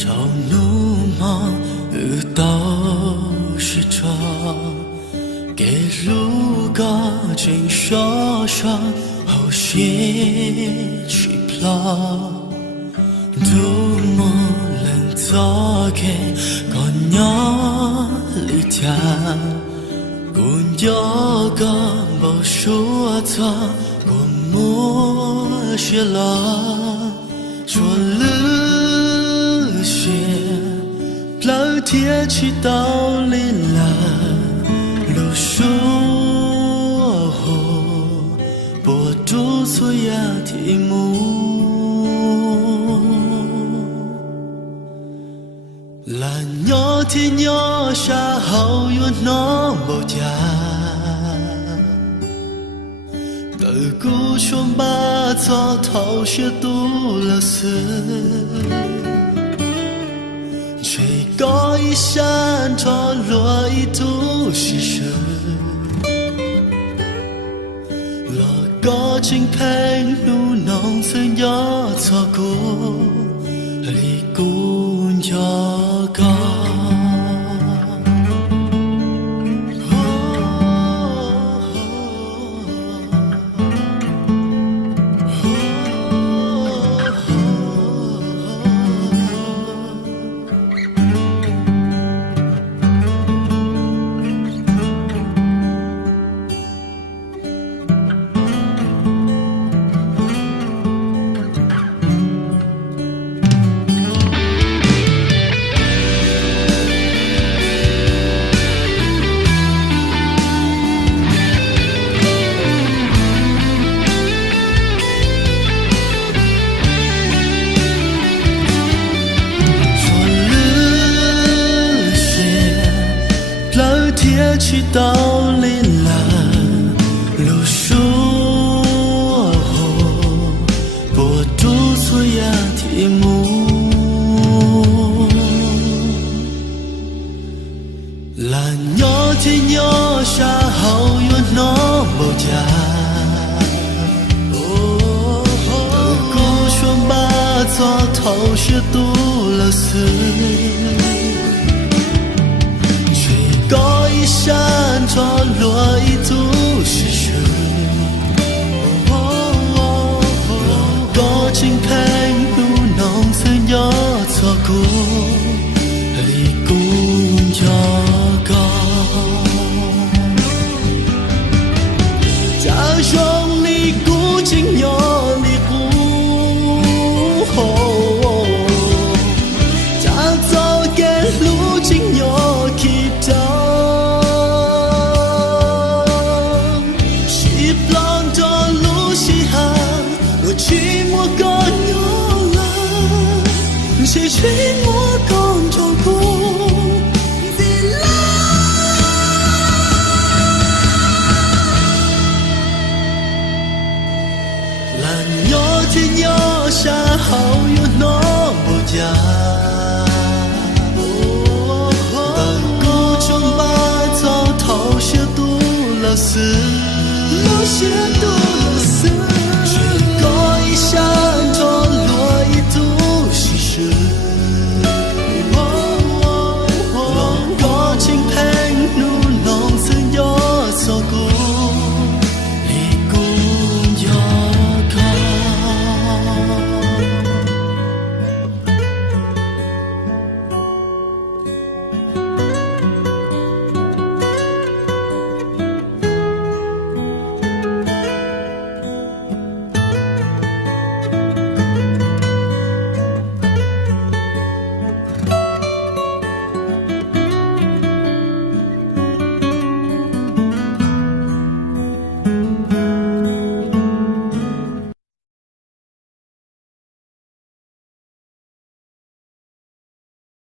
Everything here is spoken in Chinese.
朝怒马遇到时差，给路个金沙沙，好些起pla都莫能早给个娘里家，姑娘个不说他，我莫些啦，说了些。老天气到里来，路树播住所有题目，蓝鸟天鸟下好有那么家，德古熊把草头些多了事。吹高一山潮落一土是神，老高金佩路农村要错过，离姑要高。天气到里来，路树播住所有题目，蓝鸟天鸟下好有那么家，古熊把草头些多了事。高一山潮落一土是神，高金佩路农村要错过，离公要高。家乡离古今要离古，家早给路今要去到。谁去我共照顾？蓝鸟天鸟下好有那么家，本古中把草头些多了事，有些多。